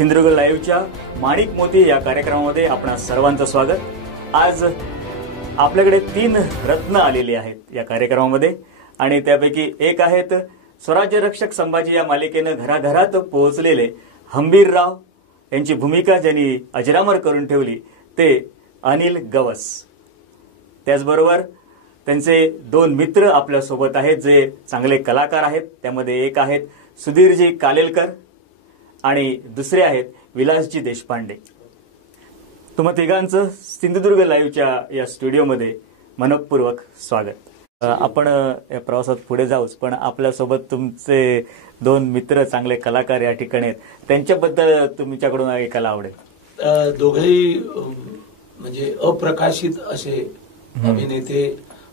सिंधुदुर्ग लाईव्हच्या माणिक मोती या कार्यक्रमामध्ये आपणा सर्वांचं स्वागत। आज आपल्याकडे 3 रत्न आलेली आहेत या कार्यक्रमामध्ये आणि त्यापैकी एक आहेत स्वराज्य रक्षक संभाजी या मालिकेने घराघरात पोहोचलेले हंबीरराव यांची भूमिका ज्यांनी अजरामर करून ठेवली ते अनिल गवस। त्याचबरोबर त्यांचे 2 मित्र आपल्या सोबत आहेत जे चांगले कलाकार आहेत। त्यामध्ये एक आहेत सुधीरजी कालेलकर आणि दुसरे आहेत विलासजी देशपांडे। तुम्हा तिघांचं सिंधुदुर्ग लाईव्हच्या या स्टुडिओमध्ये मनपूर्वक स्वागत। आपण या प्रवासात पुढे जाऊच, पण आपल्या सोबत तुमचे 2 मित्र चांगले कलाकार या ठिकाणी आहेत, त्यांच्याबद्दल तुमच्याकडून ऐकायला आवडेल। दोघेही म्हणजे अप्रकाशित असे अभिनेते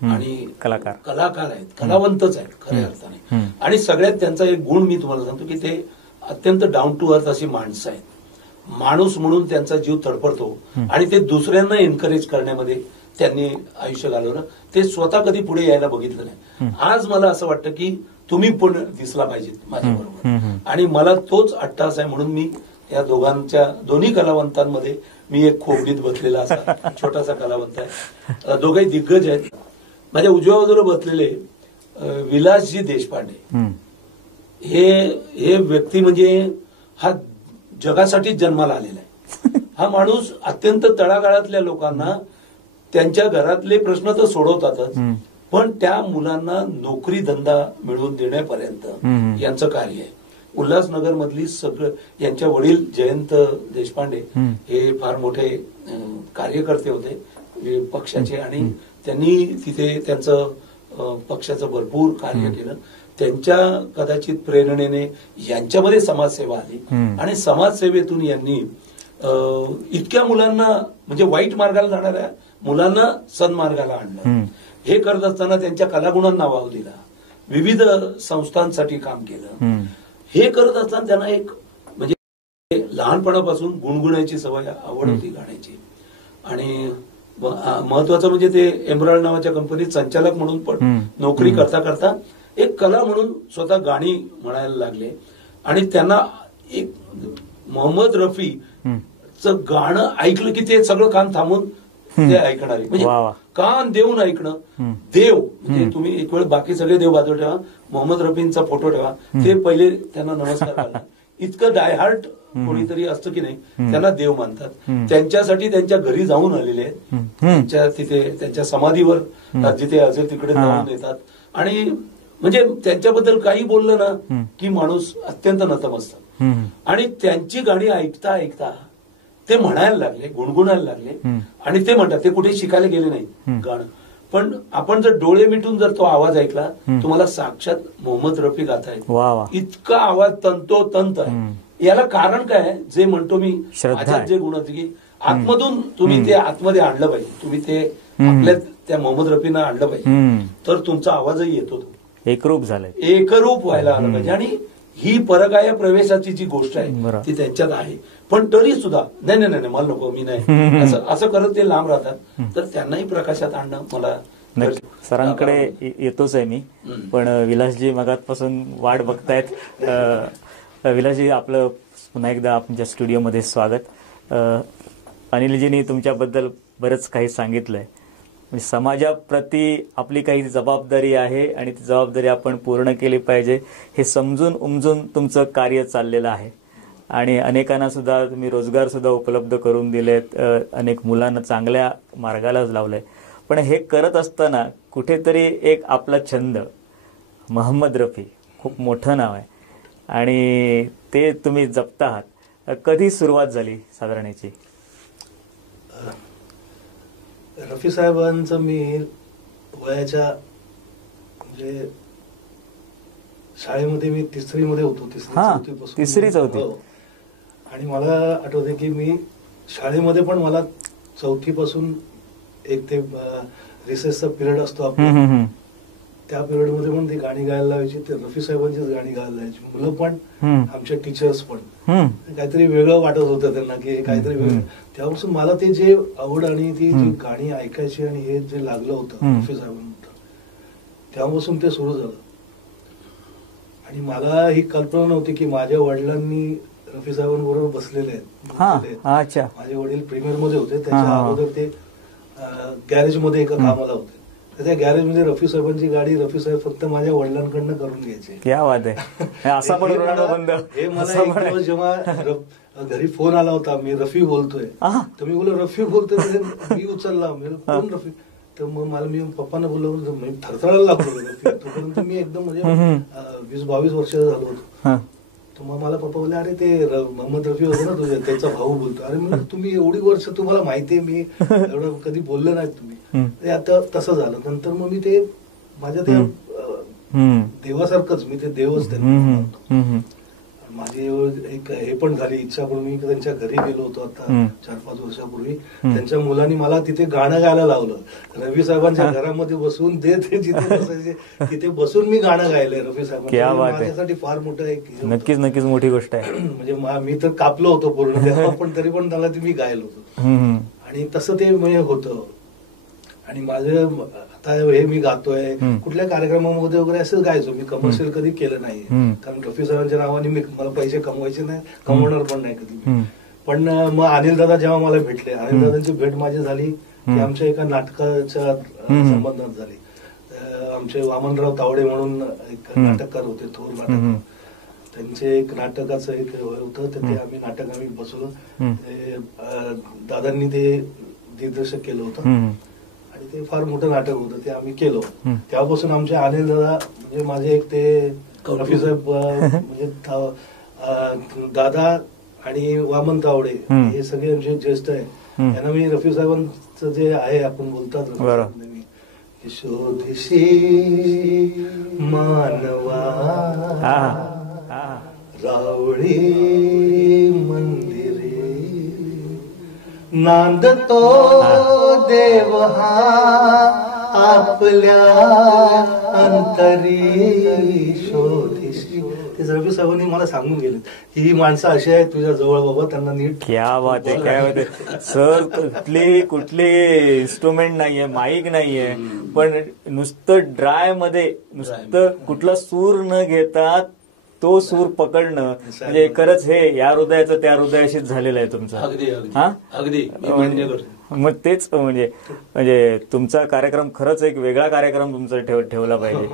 आणि कलाकार आहेत, कलावंतच आहेत खऱ्या अर्थाने। आणि सगळ्यात त्यांचा एक गुण मी तुम्हाला सांगतो की ते अत्यंत डाऊन टू अर्थ अशी माणसं आहेत। माणूस म्हणून त्यांचा जीव तडफडतो आणि ते दुसऱ्यांना एनकरेज करण्यामध्ये त्यांनी आयुष्य घालवलं। ते स्वतः कधी पुढे यायला बघितलं नाही। आज मला असं वाटतं की तुम्ही पण दिसला पाहिजेत माझ्याबरोबर, आणि मला तोच अट्टास आहे म्हणून मी या दोन्ही कलावंतांमध्ये मी एक खोबडीत बसलेला असा छोटासा कलावंत आहे। दोघेही दिग्गज आहेत। माझ्या उजव्या बाजूला बसलेले विलासजी देशपांडे हे व्यक्ती म्हणजे हा जगासाठीच जन्माला आलेला आहे। हा माणूस अत्यंत तळागाळातल्या लोकांना त्यांच्या घरातले प्रश्न तर सोडवतातच, पण त्या मुलांना नोकरी धंदा मिळवून देण्यापर्यंत यांचं कार्य आहे। उल्हासनगर मधली सगळं यांच्या वडील जयंत देशपांडे हे फार मोठे कार्यकर्ते होते पक्षाचे, आणि त्यांनी तिथे त्यांचं पक्षाचं भरपूर कार्य केलं। त्यांच्या कदाचित प्रेरणेने यांच्यामध्ये समाजसेवा आली आणि समाजसेवेतून यांनी इतक्या मुलांना म्हणजे वाईट मार्गाला जाणाऱ्या मुलांना सन्मार्गाला आणलं। हे करत असताना त्यांच्या कलागुणांना वाव दिला, विविध संस्थांसाठी काम केलं। हे करत असताना त्यांना एक म्हणजे लहानपणापासून गुणगुणायची सवय आवड होती गाण्याची, आणि महत्वाचं म्हणजे ते एम्ब्रॉइड नावाच्या कंपनीत संचालक म्हणून पण नोकरी करता करता एक कला म्हणून स्वतः गाणी म्हणायला लागले। आणि त्यांना एक मोहम्मद रफीचं गाणं ऐकलं की ते सगळं कान थांबून ते ऐकणारे, म्हणजे कान देऊन ऐकणं। देव म्हणजे तुम्ही एक वेळ बाकी सगळे देव बाजू ठेवा, मोहम्मद रफींचा फोटो ठेवा, ते पहिले त्यांना नमस्कार घालतात। इतकं डायहार्ट कोणीतरी असतं की नाही, त्यांना देव मानतात। त्यांच्यासाठी त्यांच्या घरी जाऊन आलेले आहेत, त्यांच्या तिथे त्यांच्या समाधीवर जिथे असेल तिकडे जाऊन येतात, आणि म्हणजे त्यांच्याबद्दल काही बोललं ना की माणूस अत्यंत नतमस्तक। आणि त्यांची गाणी ऐकता ऐकता ते म्हणायला लागले, गुणगुणायला लागले, आणि ते म्हणतात ते कुठे शिकायला गेले नाही गाणं, पण आपण जर डोळे मिटून जर तो आवाज ऐकला तुम्हाला साक्षात मोहम्मद रफी गातायत। इतका आवाज तंतोतंत आहे। याला कारण काय आहे, जे म्हणतो मी माझ्यात जे गुण होते की आतमधून तुम्ही ते आतमध्ये आणलं पाहिजे, तुम्ही ते आपल्या त्या मोहम्मद रफींना आणलं पाहिजे, तर तुमचा आवाजही येतो, एकरूप झालंय, एकरूप व्हायला आलं पाहिजे। आणि ही परकाया प्रवेशाची जी गोष्ट आहे ती त्यांच्यात आहे, पण तरी सुद्धा नाही नाही नाही मला नको, मी नाही असं करत ते लांब राहतात। तर त्यांनाही प्रकाशात आणणं मला सरांकडे येतोच आहे मी, पण विलासजी मगापासून वाट बघतायत। विलासजी आपलं पुन्हा एकदा आपल्या स्टुडिओमध्ये स्वागत। अनिलजींनी तुमच्याबद्दल बरंच काही सांगितलंय, समाजाप्रती आपली काही जबाबदारी आहे आणि ती जबाबदारी आपण पूर्ण केली पाहिजे हे समजून उमजून तुमचं कार्य चाललेलं आहे, आणि अनेकांना सुद्धा तुम्ही रोजगार सुद्धा उपलब्ध करून दिलेत, अनेक मुलांना चांगल्या मार्गाला लावलंय। पण हे करत असताना कुठेतरी एक आपला छंद मोहम्मद रफी खूप मोठं नाव आहे आणि ते तुम्ही जपता आहात। कधी सुरुवात झाली साधारण याची? रफी साहेबांचं मी वयाच्या म्हणजे शाळेमध्ये मी 3री मध्ये होतो, 3री चौथी, आणि मला आठवते की मी शाळेमध्ये पण मला 4थी पासून एक ते रिसेसचा पिरियड असतो आपला, त्या पिरियड मध्ये पण ती गाणी गायला लावायची, ते रफी साहेबांचीच गाणी गायला लावायची। मुलं पण आमचे टीचर्स पण काहीतरी वेगळं वाटत होतं त्यांना की काहीतरी वेगळं, त्यापासून मला ते जे आवड आणि ती जी गाणी ऐकायची आणि हे जे लागलं होतं रफी साहेबांना, तेव्हापासून ते सुरू झालं। आणि मला ही कल्पना नव्हती की माझ्या वडिलांनी रफी साहेबांबरोबर बसलेले आहेत. हा, अच्छा. माझे वडील प्रीमियर मध्ये होते, त्याच्या अगोदर ते गॅरेज मध्ये एका कामाला होते. तर त्या गॅरेज मध्ये रफी साहेबांची गाडी रफी साहेब फक्त माझ्या वडिलांकडनं करून घ्यायचे. क्या बात आहे. असा पण ऋणानुबंध. हे मला एक दिवस जेव्हा घरी फोन आला होता, मी रफी बोलतोय, तर मी बोललो रफी बोलतोय, मी उचलला, कोण रफी? तर मग मी पप्पांना बोललो, थरथरायला लागलो. तोपर्यंत मी एकदम म्हणजे 20-22 वर्ष झालो होतो. तर मग मला पप्पा बोलले, अरे ते मोहम्मद रफी होते ना तुझ्या, त्याचा भाऊ बोलतो. अरे म्हणजे तुम्ही एवढी वर्ष तुम्हाला माहितीये, मी एवढं कधी बोललो नाही तुम्ही. आता तसं झालं. नंतर मग मी ते माझ्या त्या देवासारखंच, मी ते देवच त्यांना. माझी एक हे पण झाली इच्छा, पण मी त्यांच्या घरी गेलो होतो आता 4-5 वर्षापूर्वी. त्यांच्या मुलांनी मला तिथे गाणं गायला लावलं. रफी साहेबांच्या घरामध्ये बसून ते जिथे बसायचे तिथे बसून मी गाणं गायलंय रफी साहेबांना. माझ्यासाठी फार मोठं एक, नक्कीच नक्कीच मोठी गोष्ट आहे. म्हणजे मी तर कापलो होतो पूर्ण तेव्हा, पण तरी पण त्याला ते मी गायलो होतो. आणि तसं ते म्हणजे होतं. आणि माझं आता हे मी गातोय कुठल्या कार्यक्रमामध्ये वगैरे असं गायचो मी. कमर्शियल कधी केलं नाही, कारण रफी साहेबांच्या नावाने मला पैसे कमवायचे नाही, कमवणार पण नाही कधी. पण मग अनिल दादा जेव्हा मला भेटले, अनिल दादांची भेट माझी झाली ती आमच्या एका नाटकाच्या संबंधात झाली. आमचे वामनराव तावडे म्हणून एक नाटककार होते, थोर नाटककार. त्यांचे एक नाटकाचं एक होतं, तर ते आम्ही नाटक बसवलं. दादांनी ते दिग्दर्शक केलं होतं आणि ते फार मोठं नाटक होतं, ते आम्ही केलं. तेव्हापासून आमचे अनिल दादा म्हणजे माझे एक ते रफी साहेब म्हणजे दादा आणि वामन तावडे हे सगळे आमचे ज्येष्ठ आहे. यांना मी रफी साहेबांचं जे आहे आपण बोलतात शोधशी मानवा रावळी मंदिरे नांदतो देव हा आपल्या अंतरी शोधिशी. ते रफी साहेबांनी मला सांगून गेले, ही माणसं अशी आहेत तुझ्या जवळ बाबा, त्यांना नीट. क्या बात आहे, काय होते सर. कुठली इन्स्ट्रुमेंट नाहीये, माईक नाहीये, पण नुसतं ड्राय मध्ये नुसतं कुठला सूर न घेता तो सूर पकडणं म्हणजे खरंच हे या हृदयाचं त्या हृदयाशीच झालेलं आहे तुमचं. अगदी मग तेच म्हणजे तुमचा कार्यक्रम खरंच एक वेगळा कार्यक्रम तुमचा ठेवला पाहिजे.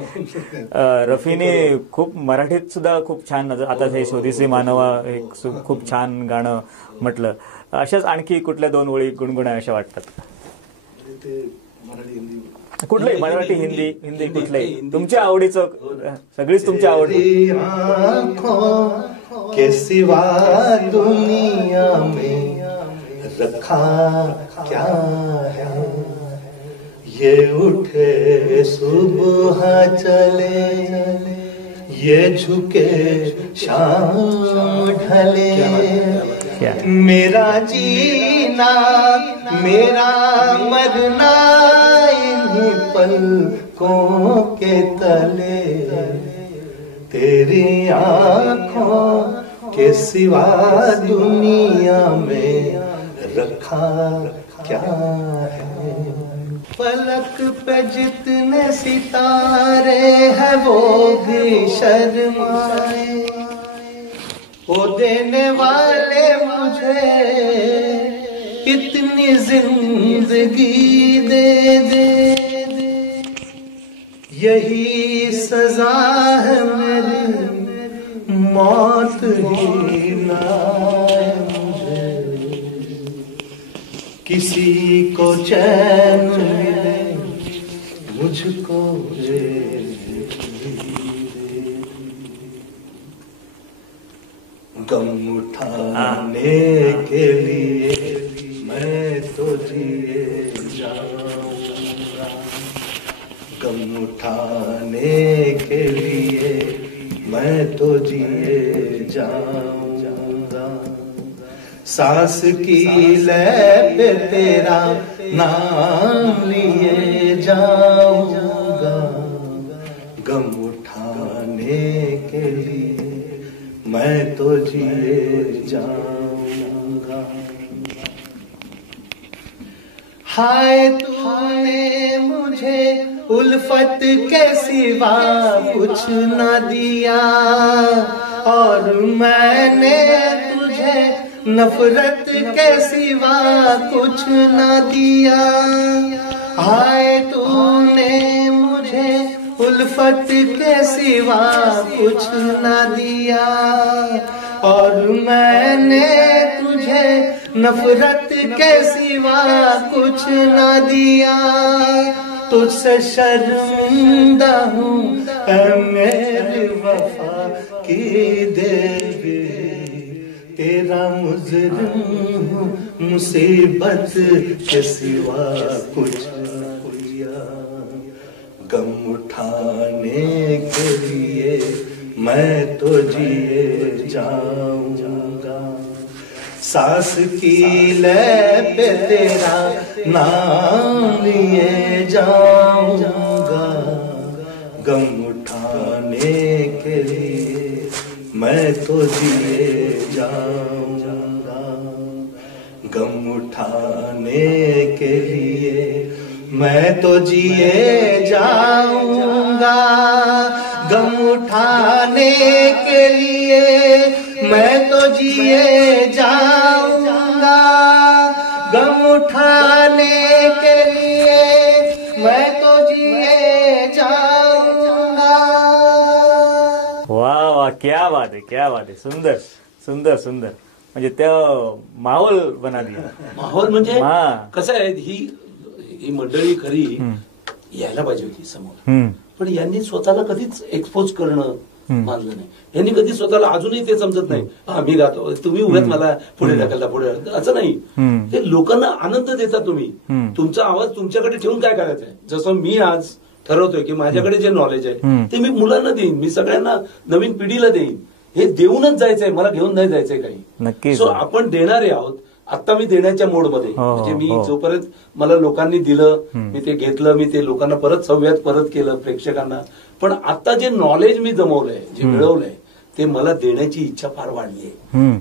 रफीने खूप मराठीत सुद्धा खूप छान, आता हे शोधीसी मानवा एक खूप छान गाणं म्हटलं. अशाच आणखी कुठल्या 2 ओळी गुणगुण्या अशा वाटतात? कुठलंही मराठी हिंदी कुठलंही तुमच्या आवडीचं, सगळीच तुमच्या आवडती. के सिवा दुनिया में रखा क्या है, ये उठे सुबह चले, ये झुके शाम ढले, मेरा जीना मेरा मरना इन्हीं पलकों के तले, तेरी आंखों के सिवा दुनिया में रखा क्या है. फलक पे जितने सितारे हैं वो भी शर्माए, वो देने वाले मुझे इतनी जिंदगी दे दे, यही सजा है मेरी मौत ही ना मुझे, किसी को चैन मिले मुझको गम उठाने के लिए मैं तो जिए जाऊंगा, गम उठाने के लिए मैं तो जिए जाऊंगा, सांस की लय पे तेरा नाम लिए जाऊंगा, गम उठाने के लिए मैं तो जिए जाऊंगा. हाय तूने मुझे उल्फत के सिवा कुछ न दिया, और मैंने तुझे नफरत के सिवा कुछ ना दिया। हाय तूने मुझे उल्फत के सिवा कुछ ना दिया, और मैंने तुझे नफरत के सिवा कुछ ना दिया। तुझसे शर्मिंदा हूँ ऐ मेरी वफा की देवी, तेरा मुजरिम हूँ मुसीबत के सिवा कुछ न दिया। गम उठाने के लिए मैं तो जिए जाऊंगा, सांस की ले पे तेरा नाम लिए जाऊंगा। गम उठाने के लिए मैं तो जिए जाऊंगा, गम उठाने के लिए मैं तो जिए जाऊंगा। गम उठाने के लिए मैं तो जिए जाऊंगा, गम उठाने के लिए मैं तो जिए जाऊंगा। वाह वाह, क्या बात आहे, क्या बात आहे. सुंदर सुंदर सुंदर. म्हणजे त्या माहोल बना दिया. माहोल म्हणजे हा. कसं आहे, ही मंडळी खरी यायला पाहिजे होती समोर, पण यांनी स्वतःला कधीच एक्सपोज करणं मानलं नाही. यांनी कधी स्वतःला, अजूनही ते समजत नाही, हा मी गातो तुम्ही उगाच मला पुढे ढकलता पुढे, असं नाही. ते लोकांना आनंद देता तुम्ही. तुमचा आवाज तुमच्याकडे ठेवून काय करायचं आहे. जसं मी आज ठरवतोय की माझ्याकडे जे नॉलेज आहे ते मी मुलांना देईन, मी सगळ्यांना नवीन पिढीला देईन. हे देऊनच जायचंय, मला घेऊन नाही जायचंय काही. नक्कीच. सो आपण देणारे आहोत. आता मी देण्याच्या मोडमध्ये, म्हणजे मी जोपर्यंत मला लोकांनी दिलं मी ते घेतलं, मी ते लोकांना परत संवाद परत केलं प्रेक्षकांना. पण आता जे नॉलेज मी जमवलंय, जे मिळवलंय, ते मला देण्याची इच्छा फार वाढली आहे.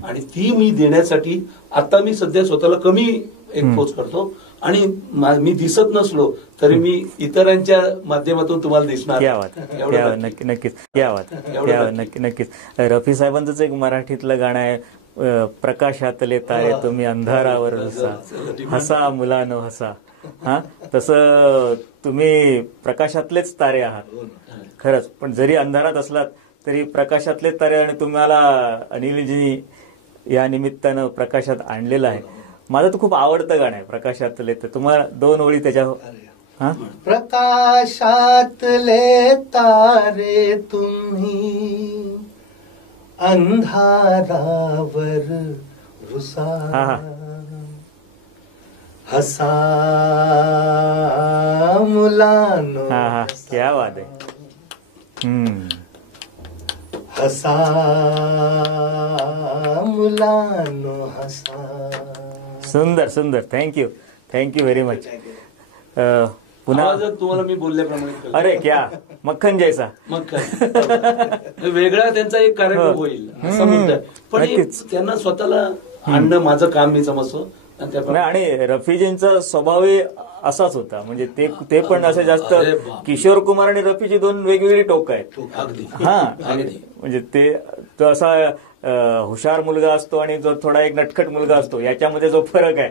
आणि ती मी देण्यासाठी आता मी सध्या स्वतःला कमी एक्सपोज करतो. आणि मी दिसत नसलो तरी मी इतरांच्या माध्यमातून तुम्हाला दिसणार. नक्कीच. क्या बात, नक्कीच. रफी साहेबांचंच एक मराठीतलं गाणं आहे, प्रकाशातले तारे तुम्ही अंधारावर हसा, हसा मुलानो हसा. हा, तसं तुम्ही प्रकाशातलेच तारे आहात खरंच. पण जरी अंधारात असलात तरी प्रकाशातलेच तारे, आणि तुम्हाला अनिलजी या निमित्तानं प्रकाशात आणलेलं आहे. माझं तर खूप आवडतं गाणं आहे प्रकाशातले. तर तुम्हाला 2 ओळी त्याच्या. हा, प्रकाशातले तारे तुम्ही अंधारावर रुसा, हसा मुलानो. हा, क्या बात आहे. हसा मुलानो हसा. सुंदर सुंदर. Thank you very much. पुन्हा तुम्हाला मी बोलल्याप्रमाणे, अरे क्या मक्खन जैसा. मक्खन वेगळा त्यांचा एक कार्यक्रम होईल असं म्हणतात. पण त्यांना स्वतःला आणणं माझं काम मी समजतो. आणि रफीजींचा स्वभावही असाच होता. म्हणजे ते पण असं जास्त किशोर कुमार आणि रफीची 2 वेगवेगळी टोकं आहेत. हा, म्हणजे तो असा हुशार मुलगा असतो आणि जो थोडा एक नटखट मुलगा असतो, याच्यामध्ये जो फरक आहे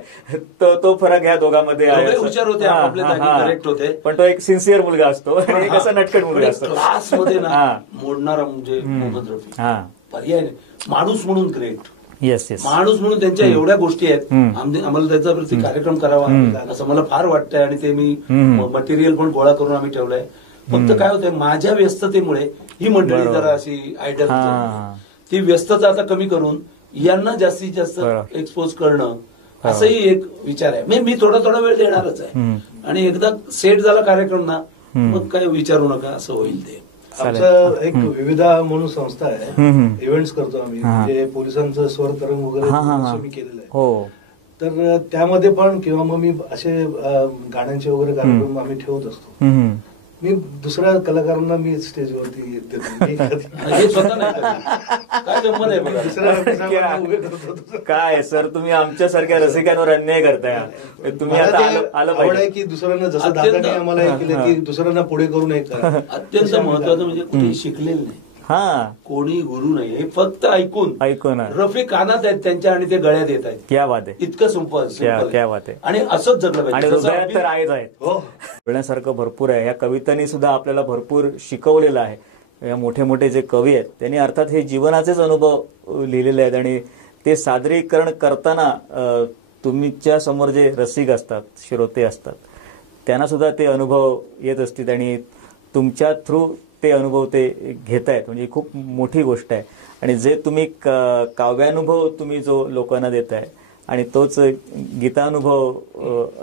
तो फरक ह्या दोघांमध्ये आहे. हुशार होते, करेक्ट होते, पण तो एक सिन्सिअर मुलगा असतो आणि एक असा नटखट मुलगा असतो. क्लासमध्ये मोडणारा म्हणजे मोहम्मद रफी. पर्याय माणूस म्हणून ग्रेट. Yes yes. माणूस म्हणून त्यांच्या एवढ्या गोष्टी आहेत. आम्हाला त्याचा कार्यक्रम करावा असं मला फार वाटतंय. आणि ते मी मटेरियल पण गोळा करून आम्ही ठेवलंय. फक्त काय होतंय, माझ्या व्यस्ततेमुळे ही मंडळी जरा अशी आयडिया, ती व्यस्तता आता कमी करून यांना जास्तीत जास्त एक्सपोज करणं, असंही एक विचार आहे. मी थोडा वेळ देणारच आहे. आणि एकदा सेट झाला कार्यक्रम ना, मग काय विचारू नका, असं होईल ते. आमचं एक विविधा म्हणून संस्था आहे, इव्हेंट्स करतो आम्ही. म्हणजे पोलिसांचं स्वर तरंग वगैरे मी केलेलं आहे. तर त्यामध्ये पण किंवा मग मी असे गाण्यांचे वगैरे कार्यक्रम आम्ही ठेवत असतो. मी दुसऱ्या कलाकारांना मी स्टेजवरती काय सर, तुम्ही आमच्यासारख्या रसिकांवर अन्याय करताय. तुम्ही आता आलं पाहिजे की दुसऱ्यांना जसं दादाने आम्हाला हे केलं की दुसऱ्यांना पुढे करून एक अत्यंत महत्वाचं म्हणजे कुठे शिकलेलं नाही. हा कोणी गुरु नाही, हे फक्त ऐकून रफी कानात आहेत त्यांच्या आणि ते गळ्यात येत आहेत. क्या बात आहे, इतकं सिंपल क्या बात आहे. आणि असंच जगलं आणि पाहिजे. हृदयात तर आहेच आहेत. बोलण्यासारखं भरपूर आहे. या कवितांनी सुद्धा आपल्याला भरपूर शिकवलेलं आहे. या मोठे मोठे जे कवी आहेत त्यांनी अर्थात हे जीवनाचेच अनुभव लिहिलेले आहेत आणि ते सादरीकरण करताना तुमच्या समोर जे रसिक असतात, श्रोते असतात, त्यांना सुद्धा ते अनुभव येत असतील आणि तुमच्या थ्रू ते अनुभव ते घेतायत. म्हणजे खूप मोठी गोष्ट आहे. आणि जे तुम्ही काव्यानुभव तुम्ही जो लोकांना देताय आणि तोच गीतानुभव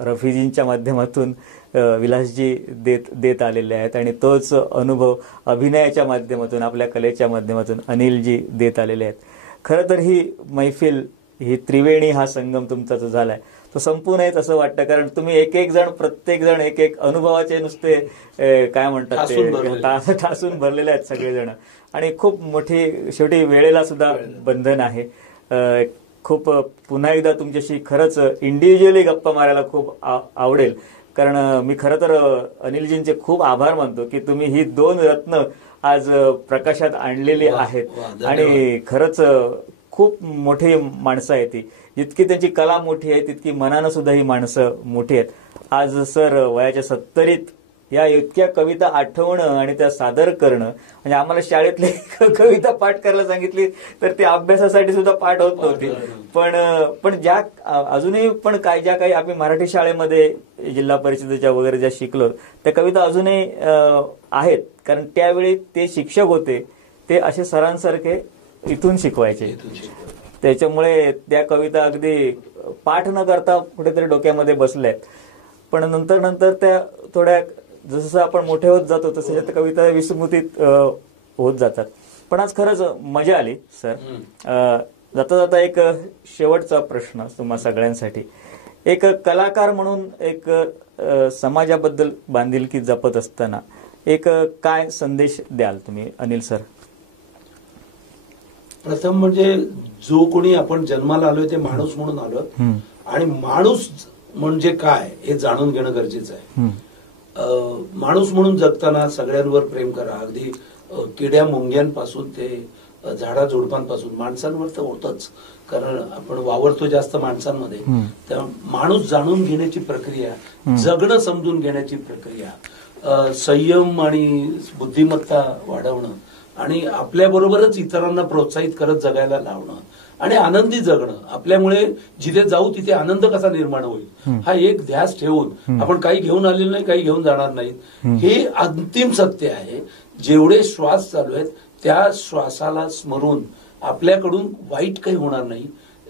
रफीजींच्या माध्यमातून विलासजी देत आलेले आहेत आणि तोच अनुभव अभिनयाच्या माध्यमातून, आपल्या कलेच्या माध्यमातून अनिलजी देत आलेले आहेत. खरं तर ही मैफिल, ही त्रिवेणी हा संगम तुमचा जो झालाय तो संपूर्ण आहे असं वाटतं. कारण तुम्ही एक जण, प्रत्येक जण एक अनुभवाचे नुसते काय म्हणतात ते ठासून भरलेले आहेत सगळेजण. आणि खूप मोठी शेवटी वेळेला सुद्धा बंधन आहे. खूप पुन्हा एकदा तुमच्याशी खरंच इंडिव्हिज्युअली गप्पा मारायला खूप आवडेल. कारण मी खरं तर अनिलजींचे खूप आभार मानतो की तुम्ही ही 2 रत्न आज प्रकाशात आणलेली आहेत. आणि खरंच खूप मोठी माणसं आहेत ती. जितकी त्यांची कला मोठी आहे तितकी मनानं सुद्धा ही माणसं मोठी आहेत. आज सर वयाच्या 70 या इतक्या कविता आठवणं आणि त्या सादर करणं, म्हणजे आम्हाला शाळेतली कविता पाठ करायला सांगितली तर ती अभ्यासासाठी सुद्धा पाठ होत नव्हती. पण ज्या अजूनही पण ज्या काही आम्ही मराठी शाळेमध्ये जिल्हा परिषदेच्या वगैरे ज्या शिकलो त्या कविता अजूनही आहेत. कारण त्यावेळी ते शिक्षक होते, ते असे सरांसारखे इथून शिकवायचे. त्याच्यामुळे त्या कविता अगदी पाठ न करता कुठेतरी डोक्यामध्ये बसल्यात. पण नंतर त्या थोड्या जसं आपण मोठे होत जातो तसं त्या कविता विस्मृतीत होत जातात. पण आज खरंच मजा आली सर. जाता जाता एक शेवटचा प्रश्न तुम्हा सगळ्यांसाठी. एक कलाकार म्हणून एक समाजाबद्दल बांधिलकी जपत असताना एक काय संदेश द्याल तुम्ही अनिल सर? प्रथम म्हणजे जो कोणी आपण जन्माला आलोय ते माणूस म्हणून आलो आणि माणूस म्हणजे काय हे जाणून घेणं गरजेचं आहे. माणूस म्हणून जगताना सगळ्यांवर प्रेम करा. अगदी किड्या मुंग्यांपासून ते झाडाझुडपांपासून माणसांवर तर होतच, कारण आपण वावरतो जास्त माणसांमध्ये. त्या माणूस जाणून घेण्याची प्रक्रिया, जगणं समजून घेण्याची प्रक्रिया, संयम आणि बुद्धिमत्ता वाढवणं आणि आपल्याबरोबरच इतरांना प्रोत्साहित करत जगायला लावणं आणि आनंदी जगणं. आपल्यामुळे जिथे जाऊ तिथे आनंद कसा निर्माण होईल हा एक ध्यास ठेवून आपण काही घेऊन आलेलो नाही, काही घेऊन जाणार नाहीत, हे अंतिम सत्य आहे. जेवढे श्वास चालू आहेत त्या श्वासाला स्मरून आपल्याकडून वाईट काही होणार नाही,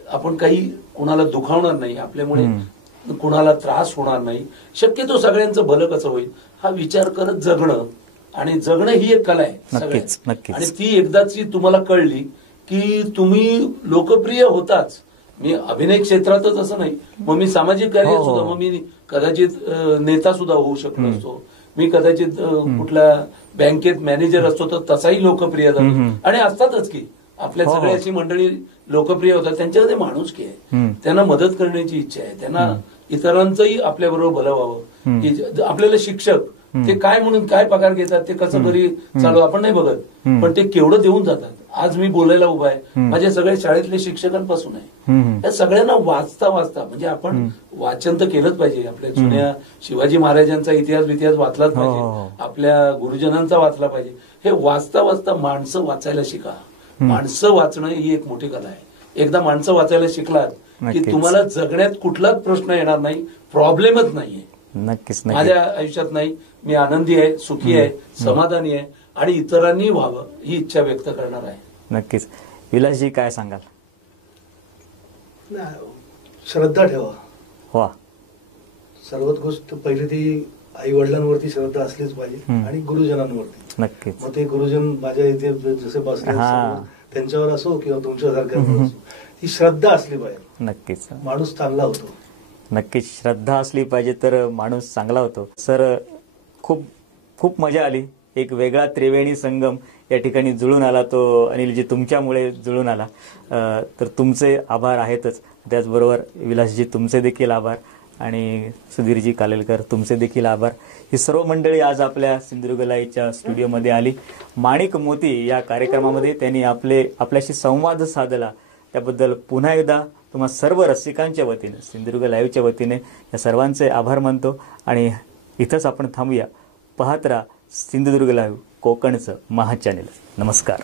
आपण काही कुणाला दुखावणार नाही, आपल्यामुळे कुणाला त्रास होणार नाही, शक्यतो सगळ्यांचं भलं कसं होईल हा विचार करत जगणं. आणि जगणं ही एक कला आहे सगळ्यात. आणि ती एकदाची तुम्हाला कळली की तुम्ही लोकप्रिय होताच. मी अभिनय क्षेत्रातच असं नाही, मग मी सामाजिक कार्य सुद्धा, मग मी कदाचित नेता सुद्धा होऊ शकलो असतो, मी कदाचित कुठल्या बँकेत मॅनेजर असतो तर तसाही लोकप्रिय झालो. आणि असतातच की आपल्या सगळ्या अशी मंडळी लोकप्रिय होतात, त्यांच्यामध्ये माणुसकी आहे, त्यांना मदत करण्याची इच्छा आहे, त्यांना इतरांचंही आपल्याबरोबर भलं व्हावं. आपल्याला शिक्षक ते काय म्हणून काय पगार घेतात, ते कसं घरी चालू आपण नाही बघत, पण ते केवढं देऊन जातात. आज मी बोलायला उभा आहे, माझे सगळे शाळेतले शिक्षकांपासून आहे. या सगळ्यांना वाचता म्हणजे आपण वाचन तर केलंच पाहिजे. आपल्या जुन्या शिवाजी महाराजांचा इतिहास वाचलाच पाहिजे, आपल्या गुरुजनांचा वाचला पाहिजे. हे वाचता माणसं वाचायला शिका. माणसं वाचणं ही एक मोठी कला आहे. एकदा माणसं वाचायला शिकलात की तुम्हाला जगण्यात कुठलाच प्रश्न येणार नाही, प्रॉब्लेमच नाहीये. नक्कीच माझ्या आयुष्यात नाही, मी आनंदी आहे, सुखी आहे, समाधानी आहे आणि इतरांनी व्हावं ही इच्छा व्यक्त करणार आहे. नक्कीच. विलासजी काय सांगाल? श्रद्धा ठेवा. वा. सर्वात गोष्ट पहिली ती आई वडिलांवरती श्रद्धा असलीच पाहिजे आणि गुरुजनांवरती. नक्कीच. मग ते गुरुजन माझ्या इथे जसे बसले त्यांच्यावर असो किंवा तुमच्यासारख्या असो, ही श्रद्धा असली पाहिजे. नक्कीच. माणूस चांगला होतो. नक्कीच श्रद्धा असली पाहिजे तर माणूस चांगला होतो. सर खूप खूप मजा आली. एक वेगळा त्रिवेणी संगम या ठिकाणी जुळून आला, तो अनिलजी तुमच्यामुळे जुळून आला. तर तुमचे आभार आहेतच, त्याचबरोबर विलासजी तुमचे देखील आभार. आणि सुधीरजी कालेलकर तुमचे देखील आभार. ही सर्व मंडळी आज आपल्या सिंधुदुर्ग लाईव्हच्या स्टुडिओमध्ये आली. माणिक मोती या कार्यक्रमामध्ये त्यांनी आपल्याशी संवाद साधला. त्याबद्दल पुन्हा एकदा तुम्हा सर्व रसिकांच्या वतीने, सिंधुदुर्ग लाईव्हच्या वतीने या सर्वांचे आभार मानतो आणि इथंच आपण थांबूया. पाहत राहा सिंधुदुर्ग लाईव्ह, कोकणचं महाचॅनेल. नमस्कार.